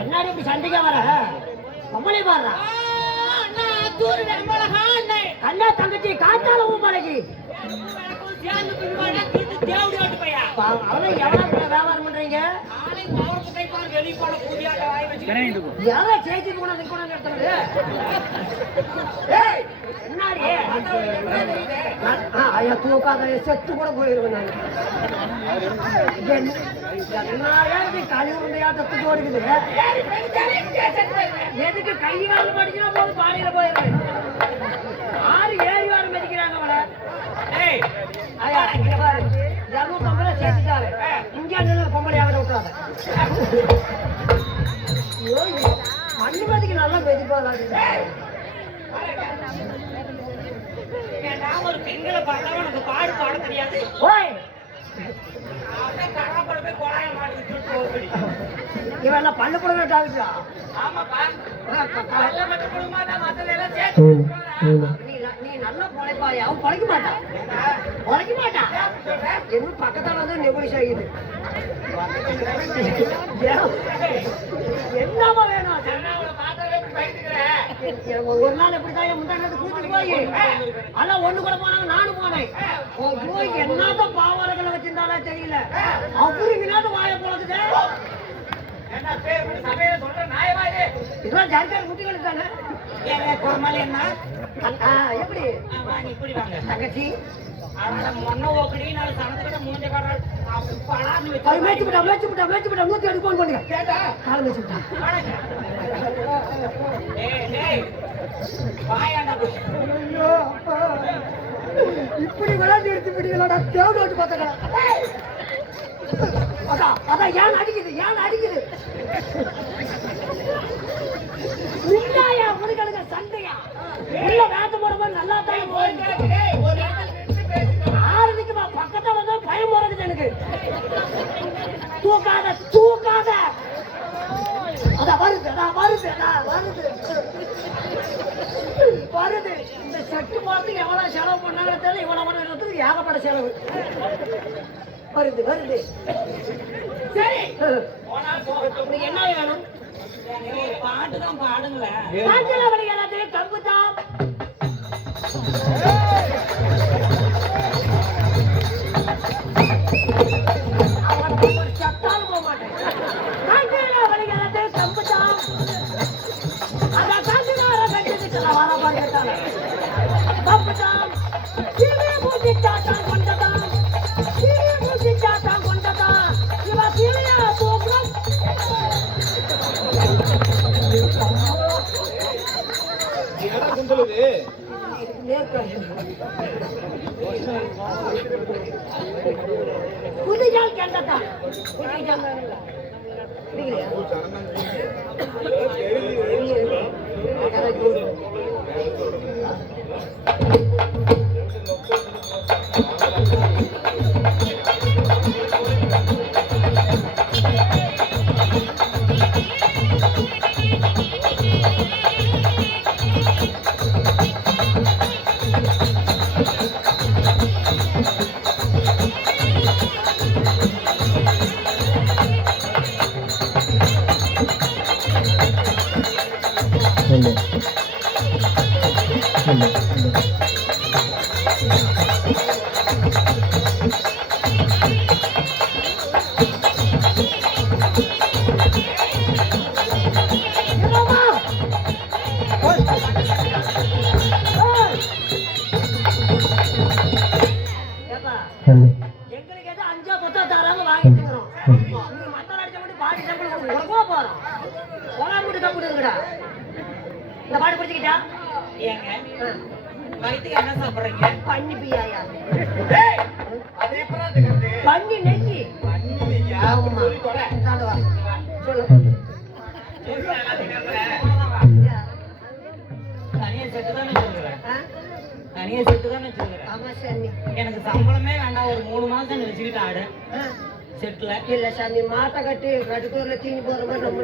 என்னடி இப்படி சண்டைக்கா வர பொம்பளை பாடுறா கண்ணா தங்கச்சி காத்தால ஊமலைக்கு அவனை எவ்வளவு வியாபாரம் பண்றீங்க யாரா சேச்சி கூட நிக்கணும் நடத்துறது ஐயா தூக்காத செத்து கூட போயிருவேன் நான் கழிவுண்டையாட்டத்துக்கு ஓடுக்குது எதுக்கு கை கால படிக்கிற போது பாடியில போயிருவேன் ஆறு ஏறி வாரம் மதிக்கிறாங்க அவளை ஐயா இங்க பாரு 250 சேர்த்துட்டாரு இங்க பொம்பளையாக விட்டாங்க மண்ணுமதிக்கு நல்லா மெதிப்பாங்க ஒரு பெண்களை பார்த்தா உனக்கு பாடு பாட தெரியாது இவன் பல்லு கூட டாக்டரா நீ நல்லா பொழைப்பாயா அவன் பொழைக்க மாட்டான் இன்னும் பக்கத்தால வந்து நெபுலிஸ் ஆகிது என்னமா வேணும் ஒரு நாள் எப்படிதான் முன்னாடி கூட்டிட்டு போய் எல்லாம் ஒண்ணு கூட போனாங்க நானும் போனேன் என்னதான் பாவாளர்களை வச்சிருந்தாலே தெரியல அவரு வினாட்டு வாய போலதுங்க இதெல்லாம் ஜார்க்கார் குட்டிகளுக்கு தானே என்ன எப்படி இப்படி வாங்க தங்கச்சி மொன்ன ஓக்கடி நான் சனத்துக்கிட்ட மூஞ்ச காட்டுறேன் இப்படி விளையாண்டு எடுத்து விடுங்களா தேவட்டு பார்த்தா அதான் ஏன் அடிக்குது இல்லையா முருகனுக்கு சண்டையா உள்ள வேட்ட போடும்போது நல்லா தான் போயிருக்கு ஆரம்பிக்குமா பக்கத்துல வந்து பயம் போறது எனக்கு தூக்காத அதான் வருது இந்த செட்டு பார்த்து எவ்வளவு செலவு பண்ணாலும் தெரியல இவ்வளவு பண்ணுறதுக்கு ஏகப்பட்ட செலவு வருது சரி என்ன வேணும் பாட்டு தான் பாடுங்களேன் கம்பு தான் சத்தாலும் போக மாட்டேன் கம்பு தான் அதான் காட்டுனார கட்டிட்டு வர பாரு கேட்டாங்க கம்பு தான் கொண்டதான் இவ சீலையா தூக்கம் புதுஜால் கேட்டதா எங்களுக்கு எது 5 10 தராங்க வாங்கிட்டு வரோம் நீங்க மத்தல அடிச்ச மட்டும் பாடி டம்பிள் கொடுங்க போறோம் போனா முடி கப்புடுங்கடா இந்த பாடி பிடிச்சிட்டா ஏங்க வயித்துக்கு என்ன சாப்பிடுறீங்க பன்னி பியாயா டேய் அது எப்பறா தெரியுது பன்னி நெஞ்சி பன்னியா சொல்லி தொலை சாடவா சொல்லு தனியா செட்டு தானே சொல்றேன் தனியா செட்டு தானே சொல்றேன் ஆமா சாமி எனக்கு சம்பளமே வேண்டாம் ஒரு 3 மாசம் வச்சுக்கிட்டு ஆடு செட்ல இல்ல சாமி மாட்ட கட்டி கட்டுக்கூர்ல தீனி போற மாதிரி ரொம்ப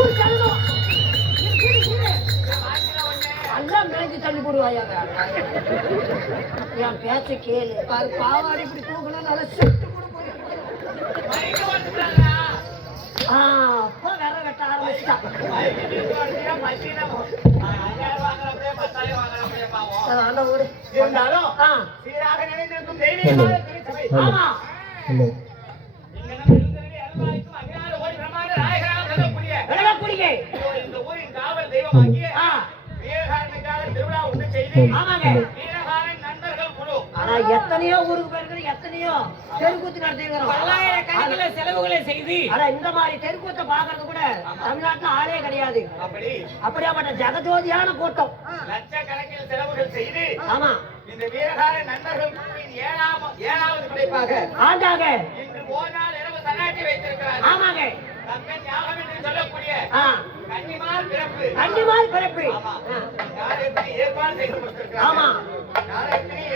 ஊர் எல்லாம் மேய்ச்சி தள்ளி போடுவாயா என் பேச்ச கேளு பாவாடி இப்படி தூக்கணும் நல்லா செட்டு அப்ப வேற வெட்ட ஆரம்பிச்சுட்டான் எத்தனையோ ஊருக்கு போயிருக்கிறோம், எத்தனையோ தெருக்கூத்து நடத்திருக்கிறோம், பல்லாயிரக்கணக்கில் செலவுகளை செய்து. ஆனா இந்த மாதிரி தெருக்கூத்தை பாக்குறது கூட தமிழ்நாட்டுல ஆளே கிடையாது. அப்படியாப்பட்ட ஜெகஜோதியான கூட்டம் லட்சக்கணக்கில் செலவுகள் செய்து. ஆமா, இந்த வீரகார நண்பர்கள் ஏழாவது படைப்பாக ஆண்டாக இன்று ஓநாள் இரவு சன்னாட்டி வைத்திருக்கிறார். ஆமாங்க, சொல்லக்கூடிய கன்னிமார் பிறப்பு, கன்னிமார் பிறப்பு. ஏற்பாடு செய்து கொடுத்திருக்கிறார். ஆமா,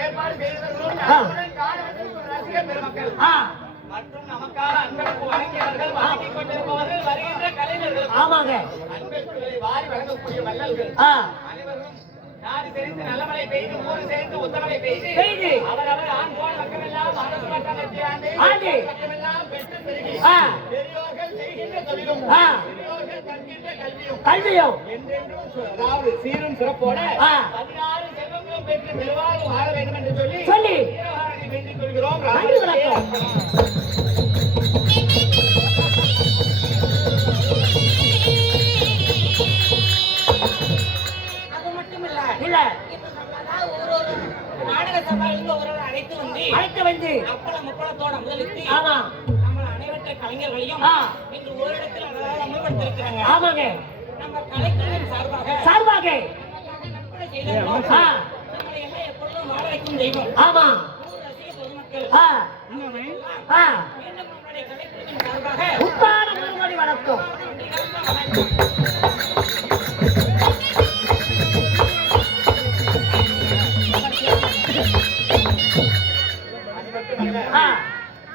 ஏற்பாடு செய்தவர்களும் ரசிகர் பெருமக்கள் மற்றும் நமக்காக அன்பளிப்பு வழங்கியவர்கள், வழங்கிக் கொண்டிருப்பவர்கள், வருகின்ற கலைஞர்கள். ஆமாங்க, அன்பளிப்புகளை வாரி வழங்கக்கூடிய வள்ளல்கள் அனைவரும் நாடு தெரிந்து நல்லமழை பெய்து, ஊரு சேர்ந்து உத்தரவை பெய்து, அவரவர் ஆண் போல் மக்கமெல்லாம் அரசு மக்கள் மக்கமெல்லாம் பெற்று பெருகி பெரியோர்கள் செய்கின்ற தொழிலும் பெரியோர்கள் கற்கின்ற கல்வியும் என்றென்றும் அதாவது சீரும் சிறப்போட 16 செல்வங்களும் பெற்று பெருவாழ்வு வாழ வேண்டும் என்று சொல்லி வேண்டிக் கொள்கிறோம். அழைத்து வந்து முப்பளத்தோட முதலிட்டு நம்ம அனைவற்ற கலைஞர்களையும் இன்று ஓரிடத்தில் அமல்படுத்திருக்கிறாங்க. ஆமாங்க, நம்ம கலைஞர்களின் சார்பாக நம்மளை எல்லாம் எப்பொழுதும் வாழ வைக்கும் தெய்வம். ஆமா, பொதுமக்கள் நம்மளுடைய கலைஞர்களின் சார்பாக உத்தான முருகனை வணக்கம்.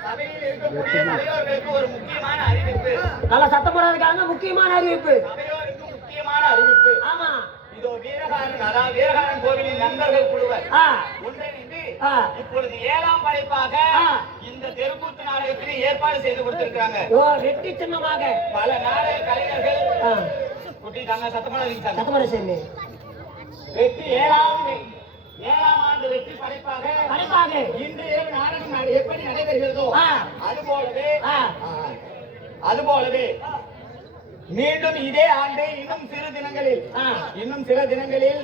சபையில் இருக்கக்கூடிய தலைவர்களுக்கு ஒரு முக்கியமான அறிவிப்பு. நல்ல சத்தம் போடாதுக்காக முக்கியமான அறிவிப்பு, சபையோருக்கு முக்கியமான அறிவிப்பு. ஆமா, இதோ வீரகாரன் கோவிலின் நண்பர்கள் குழுவர் ஒன்றிணைந்து இப்பொழுது 7ஆம் படைப்பாக இந்த தெருக்கூத்து நாடகத்திற்கு ஏற்பாடு செய்து கொடுத்திருக்காங்க. வெற்றி சின்னமாக பல நாடக கலைஞர்கள் குட்டி தாங்க சத்தமான சேர்ந்து வெற்றி 7ஆம் ஆண்டு வெற்றி படைப்பாக இன்று இரவு நாடகம் எப்படி நடைபெறுகிறதோ அதுபோலவே மீண்டும் இதே ஆண்டு இன்னும் சில தினங்களில்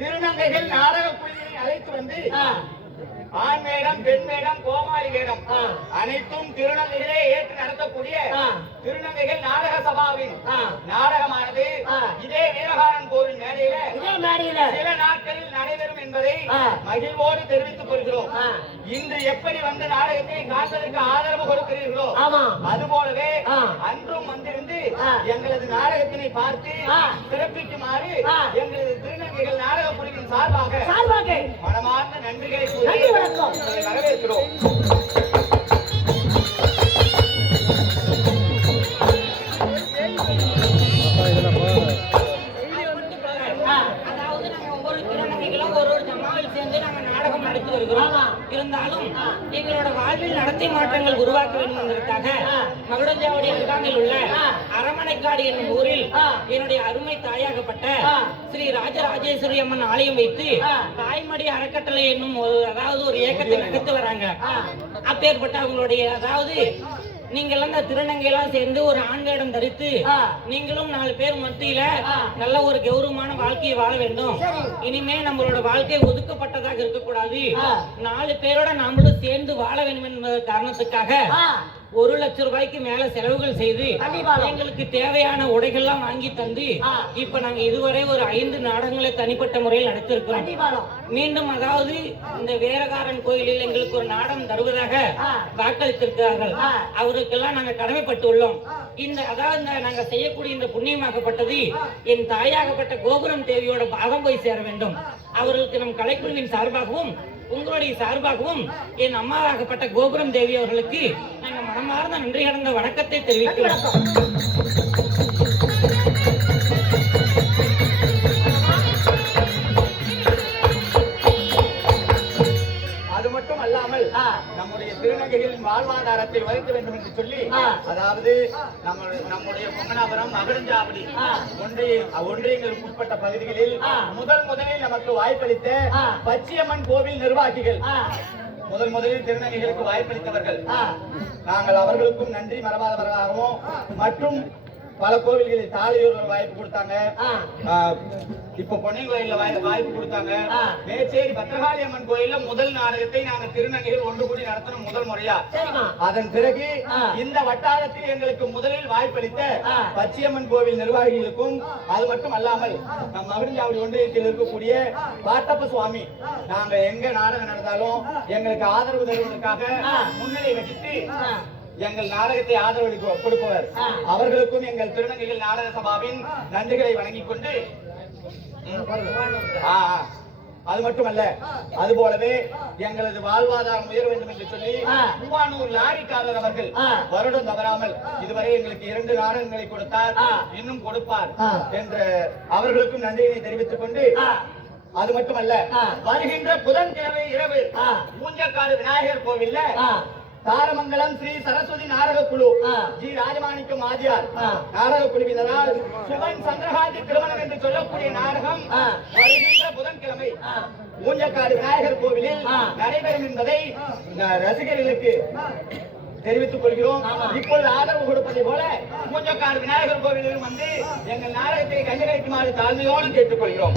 திருநங்கைகள் நாடக குழுவினை அழைத்து வந்து ஆண் வேடம், பெண் வேடம், கோமாளி வேடம் அனைத்தும் திருநங்கைகளே ஏற்று நடத்தக்கூடிய திருநங்கைகள் நாடக சபாவின் நாடகமானது இதே வீரகாரன் கோவில் மேடையில சில நாட்களில் நடைபெறும் என்பதை மகிழ்வோடு தெரிவித்துக் கொள்கிறோம். இன்று எப்படி வந்து நாடகத்தை காண்பதற்கு ஆதரவு கொடுக்கிறீர்களோ அதுபோலவே அன்றும் வந்திருந்து எங்களது நாடகத்தினை பார்த்து சிறப்பிக்குமாறு எங்களது திருநங்கைகள் நாடக குழுவின் சார்பாக மனமார்ந்த நன்றிகளை கூறி வரவேற்கிறோம். இருந்தாலும் எங்களோட வாழ்வில் நடத்தை மாற்றங்கள் உருவாக்க வேண்டும் என்பதற்காக மகுடஞ்சாவடி அருகாமையில் உள்ள அரமனைக்காடு என்னும் ஊரில் என்னுடைய அருமை தாயாகப்பட்ட ஸ்ரீ ராஜராஜேஸ்வரி அம்மன் ஆலயம் வைத்து தாய்மடி அறக்கட்டளை என்னும் அதாவது ஒரு இயக்கத்தை நடத்தி வராங்க. அப்பேற்பட்ட அவங்களுடைய அதாவது நீங்கள் அந்த திருநங்கையெல்லாம் சேர்ந்து ஒரு ஆண் வேடம் தரித்து நீங்களும் 4 பேர் மத்தியில நல்ல ஒரு கௌரவமான வாழ்க்கையை வாழ வேண்டும். இனிமே நம்மளோட வாழ்க்கை ஒதுக்கப்பட்டதாக இருக்கக்கூடாது, 4 பேரோட நாமளும் சேர்ந்து வாழ வேண்டும் என்பது காரணத்துக்காக 1 லட்சம் ரூபாய்க்கு மேல செலவுகள் செய்து எங்களுக்கு தேவையான உடைகள்லாம் வாங்கி தந்து இப்ப நாங்க இதுவரை ஒரு 5 நாடகங்களை தனிப்பட்ட முறையில் நடத்திருக்கிறோம். மீண்டும் அதாவது இந்த வீரகாரன் கோயிலில் எங்களுக்கு ஒரு நாடகம் தருவதாக வாக்களித்திருக்கிறார்கள். அவருக்கெல்லாம் நாங்க கடமைப்பட்டு உள்ளோம். இந்த அதாவது நாங்க செய்யக்கூடிய இந்த புண்ணியமாக்கப்பட்டது என் தாயாகப்பட்ட கோபுரம் தேவியோட பாதம் போய் சேர வேண்டும். அவர்களுக்கு நம் கலைக்குழுவின் சார்பாகவும் உங்களுடைய சார்பாகவும் என் அம்மாவாகப்பட்ட கோபுரம் தேவி அவர்களுக்கு நாங்கள் மனமார்ந்த நன்றி கடந்த வணக்கத்தை தெரிவிக்கிறோம். மட்டுமல்லாமல் நம்முடைய திருநங்கைகளின் வாழ்வாதாரத்தை உயர்த்த வேண்டும் என்று சொல்லி அதாவது நம்முடைய பொங்கனாபுரம் மகரஞ்சாவடி ஒன்றியங்களுக்கு உட்பட்ட பகுதிகளில் முதலில் நமக்கு வாய்ப்பளித்த பச்சையம்மன் கோவில் நிர்வாகிகள் முதலில் திருநங்கைகளுக்கு வாய்ப்பளித்தவர்கள் நாங்கள் அவர்களுக்கும் நன்றி மறவாதவர்களாகவும் மற்றும் பல கோவில்களில் தாலியூர் வாய்ப்பு கொடுத்தாங்க இப்ப பொன்னியின் கோயில்ல வாய்ப்பு கொடுத்தாங்க மேச்சேரி பத்திரகாளி அம்மன் கோயில்ல முதல் நாடகத்தை நாங்க திருநங்கைகள் ஒன்று கூடி நடத்தணும் முதல் முறையா அதன் பிறகு இந்த வட்டாரத்தில் எங்களுக்கு முதலில் வாய்ப்பளித்த பச்சையம்மன் கோவில் நிர்வாகிகளுக்கும் அது மட்டும் அல்லாமல் நம் மகிழ்ச்சாவடி ஒன்றியத்தில் இருக்கக்கூடிய பாட்டப்ப சுவாமி நாங்க எங்க நாடகம் நடந்தாலும் எங்களுக்கு ஆதரவு தருவதற்காக முன்னிலை வகித்து எங்கள் நாடகத்தை ஆதரவு கொடுப்பவர் அவர்களுக்கும் எங்கள் திருநங்கைகள் நாடக சபாவின் நன்றிகளை வழங்கிக் கொண்டு அது மட்டுமல்ல அது போலவே எங்களது வாழ்வாதாரம் உயர வேண்டும் என்று சொல்லி மூவானூர் லாரிக்காரர் அவர்கள் வருடம் தவறாமல் இதுவரை எங்களுக்கு 2 நாடகங்களை கொடுத்தார் இன்னும் கொடுப்பார் என்ற அவர்களுக்கும் நன்றியை தெரிவித்துக் கொண்டு அது மட்டுமல்ல வருகின்ற புதன்கிழமை இரவு மூஞ்சக்காடு விநாயகர் கோவில்ல தாரமங்கலம் ஸ்ரீ சரஸ்வதி நாடக குழு ஜி ராஜமாணிக்கம் ஆதியார் நாடக குழுவினரால் சிவன் சந்திரகாந்தி திருமணம் என்று சொல்லக்கூடிய நாடகம் வருகின்ற புதன்கிழமை மூஞ்சக்காடு விநாயகர் கோவிலில் நடைபெறும் என்பதை ரசிகர்களுக்கு தெரிவித்துக் கொள்கிறோம். இப்பொழுது ஆதரவு கொடுப்பதை போல மூஞ்சக்காடு விநாயகர் கோவிலிலும் வந்து எங்கள் நாடகத்தை கண்டுகளிக்குமாறு தாழ்மையோடு கேட்டுக் கொள்கிறோம்.